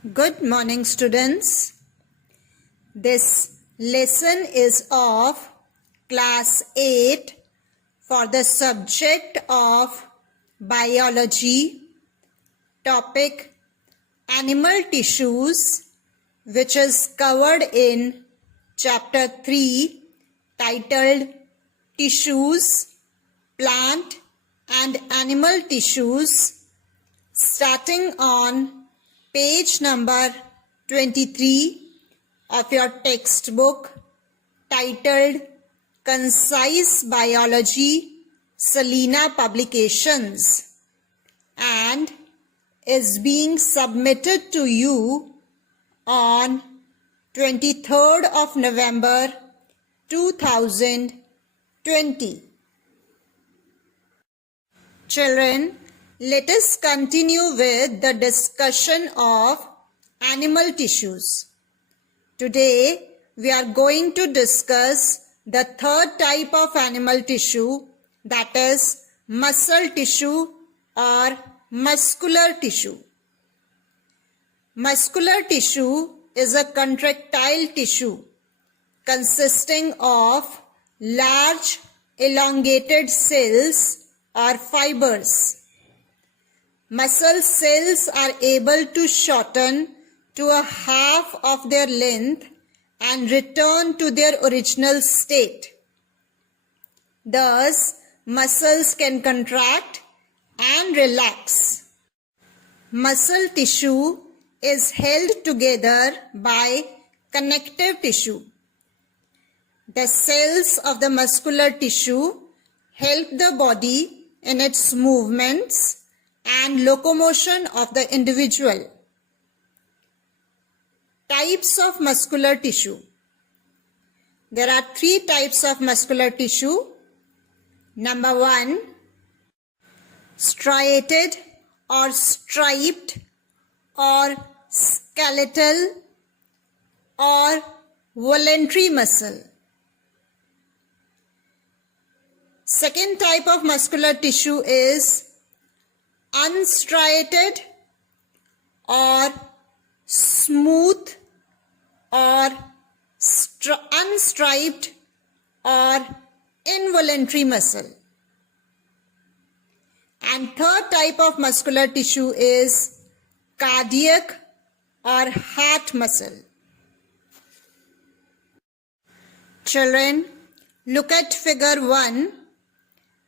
Good morning, students. This lesson is of class 8 for the subject of biology, topic animal tissues, which is covered in chapter 3 titled Tissues, Plant and Animal Tissues, starting on page number 23 of your textbook titled Concise Biology, Salina Publications, and is being submitted to you on 23rd of November 2020. Children, let us continue with the discussion of animal tissues. Today, we are going to discuss the third type of animal tissue, that is muscle tissue or muscular tissue. Muscular tissue is a contractile tissue consisting of large elongated cells or fibers. Muscle cells are able to shorten to a half of their length and return to their original state. Thus, muscles can contract and relax. Muscle tissue is held together by connective tissue. The cells of the muscular tissue help the body in its movements and locomotion of the individual. Types of muscular tissue. There are three types of muscular tissue. Number 1, striated or striped or skeletal or voluntary muscle. Second type of muscular tissue is unstriated or smooth or unstriped or involuntary muscle. And third type of muscular tissue is cardiac or heart muscle. Children, look at figure 1,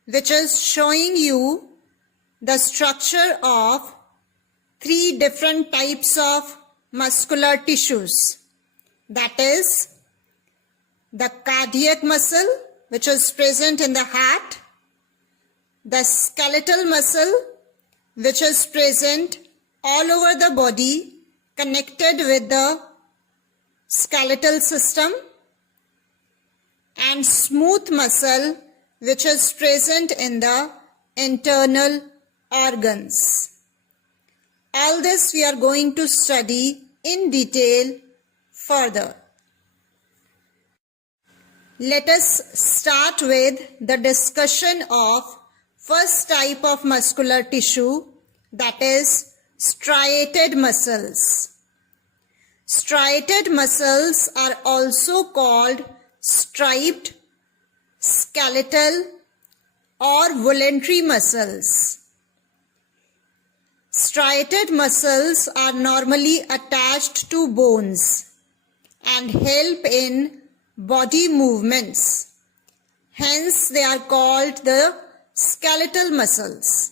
which is showing you the structure of three different types of muscular tissues. That is the cardiac muscle, which is present in the heart, the skeletal muscle, which is present all over the body, connected with the skeletal system, and smooth muscle, which is present in the internal organs. All this we are going to study in detail further. Let us start with the discussion of first type of muscular tissue, that is striated muscles. Striated muscles are also called striped, skeletal or voluntary muscles. Striated muscles are normally attached to bones and help in body movements. Hence, they are called the skeletal muscles.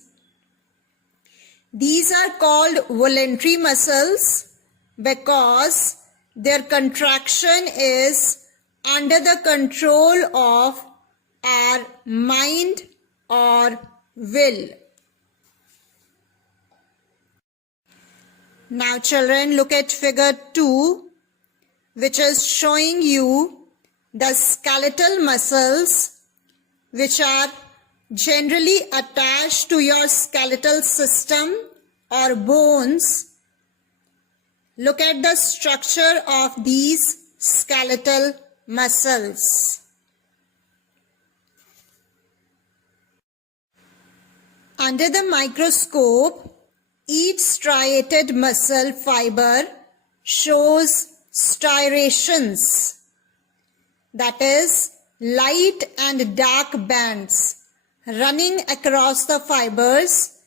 These are called voluntary muscles because their contraction is under the control of our mind or will. Now children, look at figure 2, which is showing you the skeletal muscles which are generally attached to your skeletal system or bones. Look at the structure of these skeletal muscles. Under the microscope, Each striated muscle fiber shows striations, that is, light and dark bands running across the fibers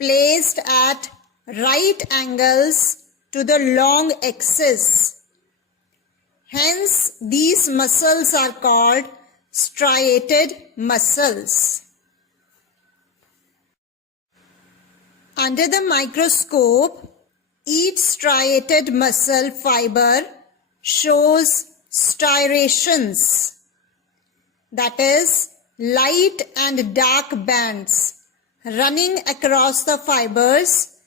placed at right angles to the long axis. Hence, these muscles are called striated muscles. Under the microscope, each striated muscle fiber shows striations, that is, light and dark bands running across the fibers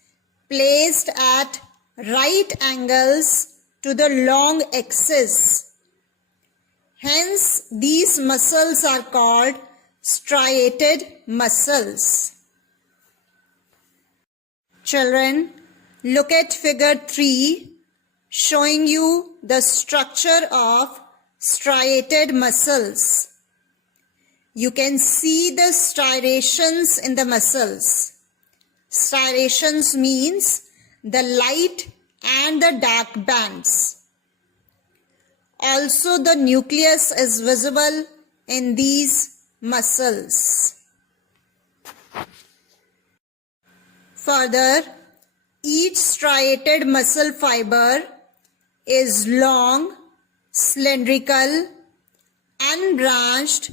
placed at right angles to the long axis. Hence, these muscles are called striated muscles. Children, look at figure 3 showing you the structure of striated muscles. You can see the striations in the muscles. Striations means the light and the dark bands. Also, the nucleus is visible in these muscles. Further, each striated muscle fiber is long, cylindrical, unbranched,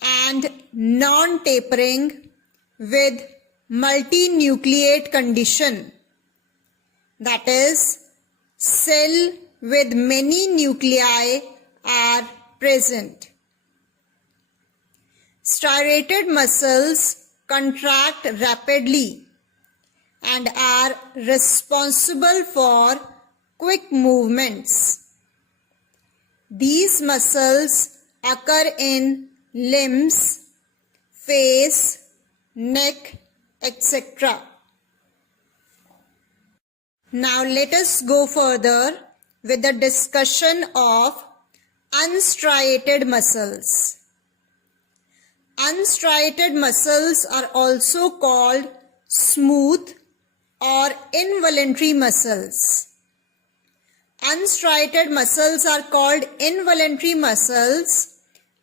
and non-tapering with multinucleate condition. That is, cell with many nuclei are present. Striated muscles contract rapidly and are responsible for quick movements. These muscles occur in limbs, face, neck, etc. Now let us go further with the discussion of unstriated muscles. Unstriated muscles are also called smooth or involuntary muscles. Unstriated muscles are called involuntary muscles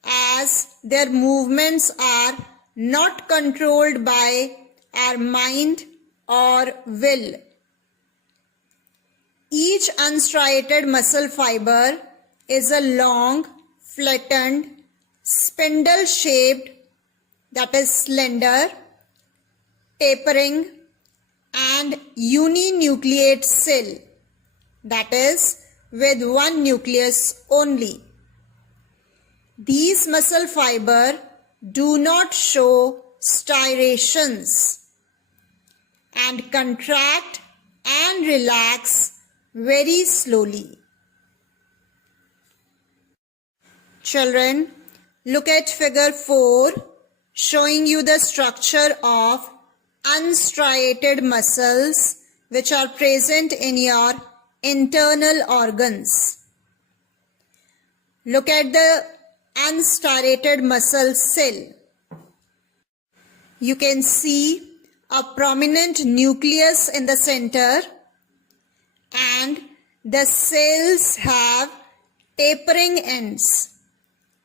as their movements are not controlled by our mind or will. Each unstriated muscle fiber is a long, flattened, spindle-shaped, that is slender, tapering, and uninucleate cell, that is, with one nucleus only. These muscle fiber do not show striations and contract and relax very slowly. Children, look at figure 4 showing you the structure of unstriated muscles which are present in your internal organs. Look at the unstriated muscle cell. You can see a prominent nucleus in the center, and the cells have tapering ends,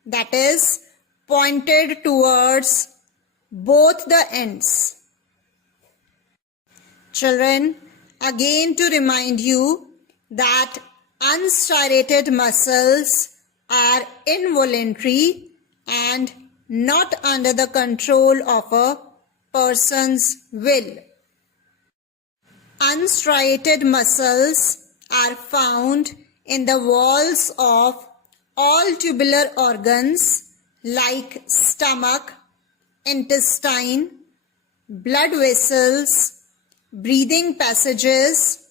that is, pointed towards both the ends. Children, again to remind you that unstriated muscles are involuntary and not under the control of a person's will. Unstriated muscles are found in the walls of all tubular organs like stomach, intestine, blood vessels, breathing passages,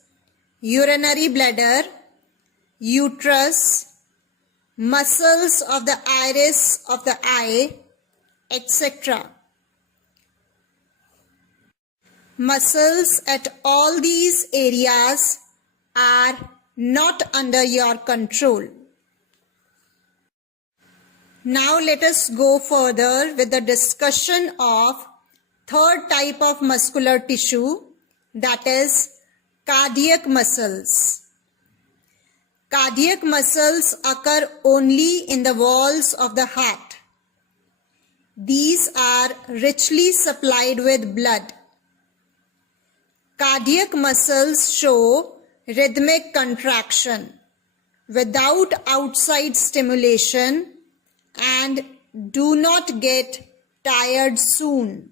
urinary bladder, uterus, muscles of the iris of the eye, etc. Muscles at all these areas are not under your control. Now let us go further with the discussion of third type of muscular tissue, that is cardiac muscles. Cardiac muscles occur only in the walls of the heart. These are richly supplied with blood. Cardiac muscles show rhythmic contraction without outside stimulation and do not get tired soon.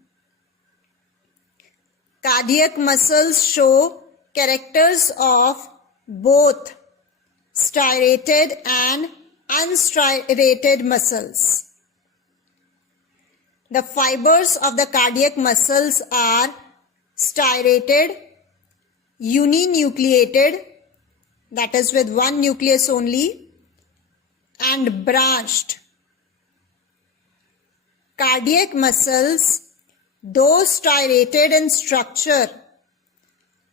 Cardiac muscles show characters of both striated and unstriated muscles. The fibers of the cardiac muscles are striated, uninucleated, that is with one nucleus only, and branched. Cardiac muscles, though striated in structure,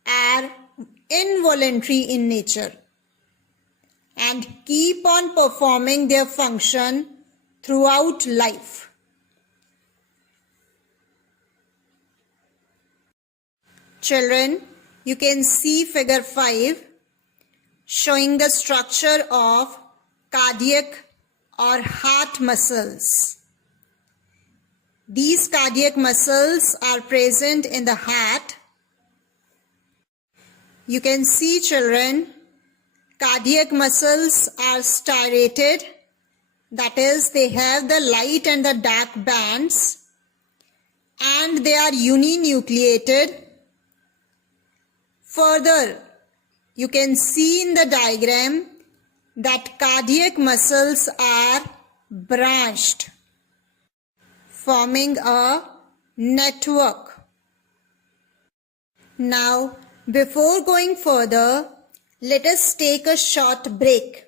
are involuntary in nature and keep on performing their function throughout life. Children, you can see figure 5 showing the structure of cardiac or heart muscles. These cardiac muscles are present in the heart. You can see, children, cardiac muscles are striated, that is, they have the light and the dark bands, and they are uninucleated. Further, you can see in the diagram that cardiac muscles are branched, forming a network. Now, before going further, let us take a short break.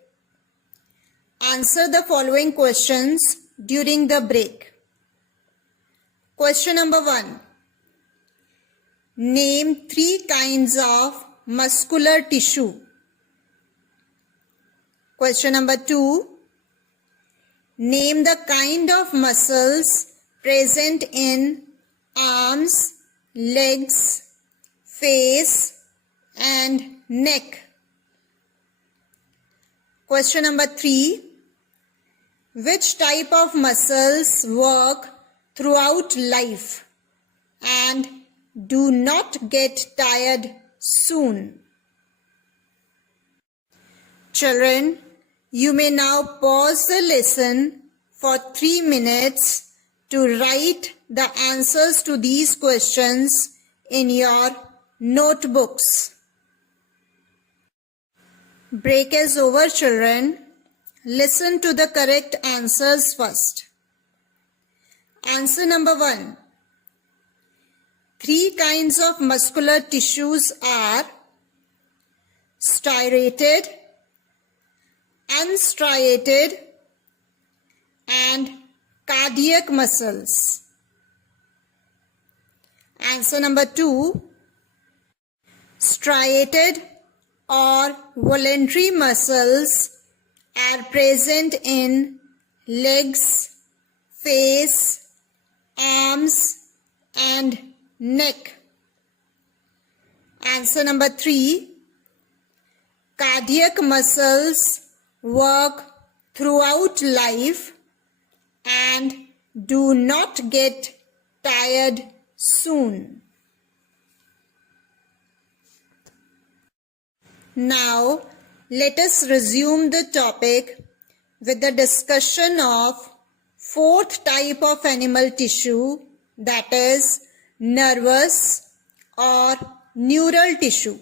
Answer the following questions during the break. Question number 1. Name 3 kinds of muscular tissue. Question number 2. Name the kind of muscles present in arms, legs, face, and neck. Question number 3. Which type of muscles work throughout life and do not get tired soon? Children, you may now pause the lesson for 3 minutes to write the answers to these questions in your notebooks. Break is over, children. Listen to the correct answers first. Answer number 1. 3 kinds of muscular tissues are striated, unstriated, and cardiac muscles. Answer number 2. Striated or voluntary muscles are present in legs, face, arms, and neck. Answer number 3. Cardiac muscles work throughout life and do not get tired soon. Now, let us resume the topic with the discussion of 4th type of animal tissue, that is nervous or neural tissue.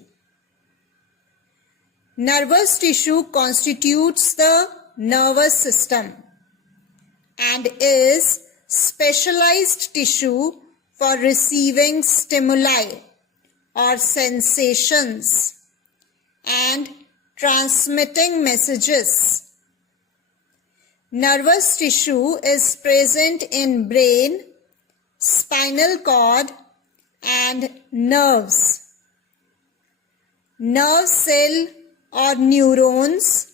Nervous tissue constitutes the nervous system and is specialized tissue for receiving stimuli or sensations and transmitting messages. Nervous tissue is present in brain, spinal cord, and nerves. Nerve cell or neurons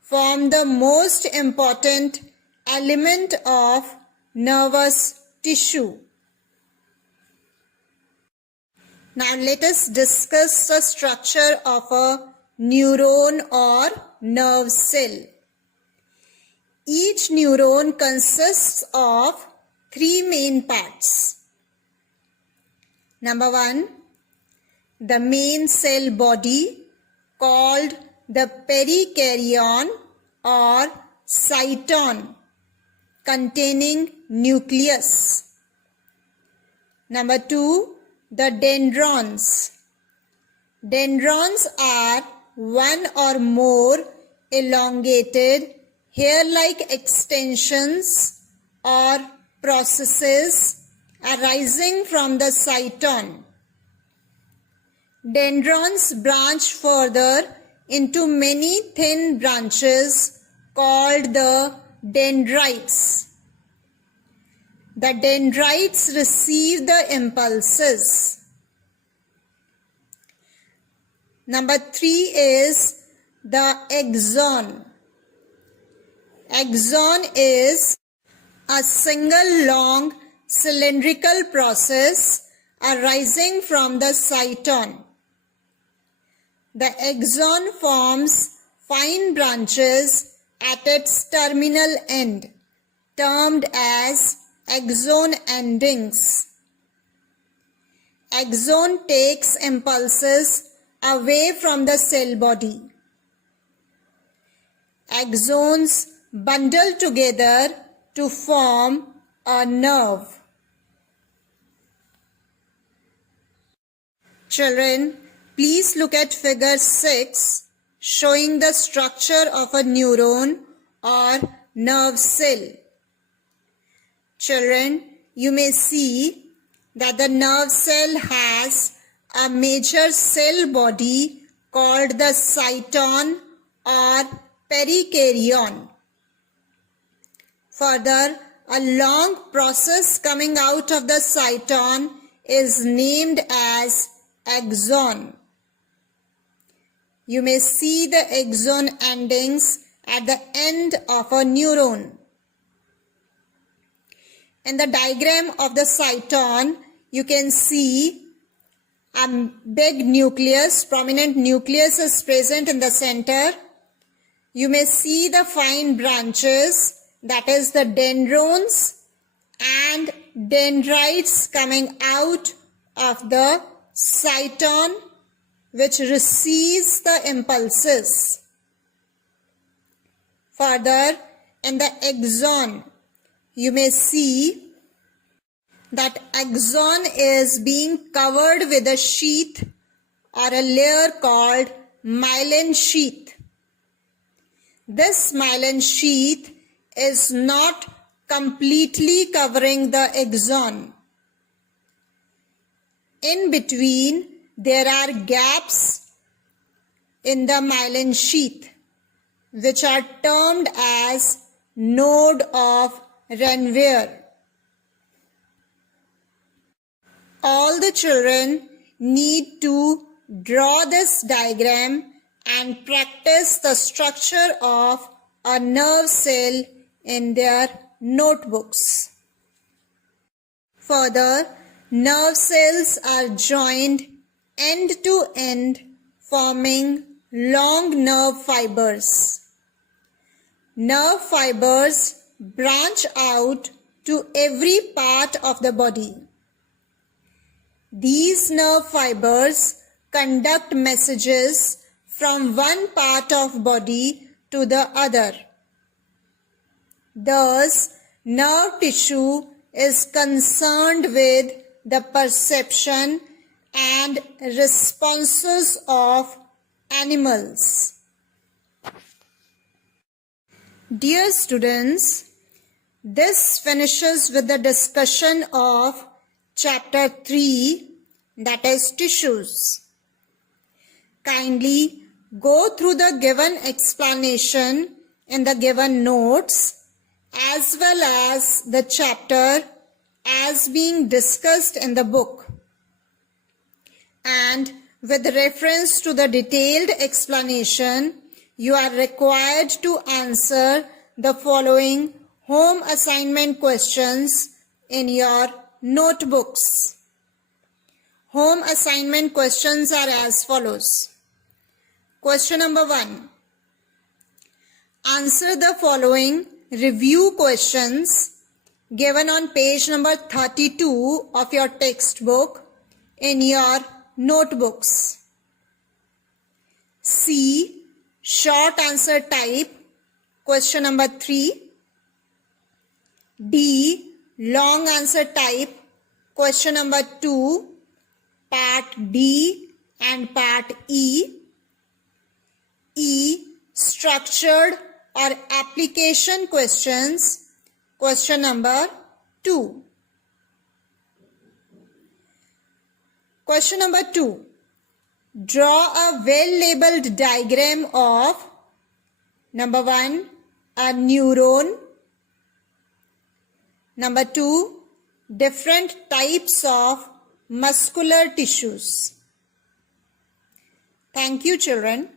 form the most important element of nervous tissue. Now let us discuss the structure of a neuron or nerve cell. Each neuron consists of three main parts. Number 1, the main cell body called the perikaryon or cyton, containing nucleus. Number 2, the dendrons. Dendrons are one or more elongated hair-like extensions or processes arising from the cyton. Dendrons branch further into many thin branches called the dendrites. The dendrites receive the impulses. Number 3 is the axon. Axon is a single long cylindrical process arising from the cyton. The axon forms fine branches at its terminal end, termed as axon endings. Axon takes impulses away from the cell body. Axons bundle together to form a nerve. Children, please look at figure 6 showing the structure of a neuron or nerve cell. Children, you may see that the nerve cell has a major cell body called the cyton or perikaryon. Further, a long process coming out of the cyton is named as axon. You may see the axon endings at the end of a neuron. In the diagram of the cyton, you can see a big nucleus, prominent nucleus is present in the center. You may see the fine branches, that is the dendrons and dendrites coming out of the cyton, which receives the impulses. Further, in the axon, you may see that axon is being covered with a sheath or a layer called myelin sheath. This myelin sheath is not completely covering the axon. In between, there are gaps in the myelin sheath, which are termed as node of Renvier. All the children need to draw this diagram and practice the structure of a nerve cell in their notebooks. Further, nerve cells are joined end to end, forming long nerve fibers. Nerve fibers branch out to every part of the body. These nerve fibers conduct messages from one part of body to the other. Thus, nerve tissue is concerned with the perception and responses of animals. Dear students, this finishes with the discussion of Chapter 3, that is tissues. Kindly go through the given explanation in the given notes as well as the chapter as being discussed in the book. And with reference to the detailed explanation, you are required to answer the following home assignment questions in your notebooks. Home assignment questions are as follows. Question number 1. Answer the following review questions given on page number 32 of your textbook in your notebooks. C. Short answer type, question number 3. D. Long answer type, question number 2, part D and part E. E. Structured or application questions, question number 2. Question number 2. Draw a well-labeled diagram of number 1, a neuron. Number 2, different types of muscular tissues. Thank you, children.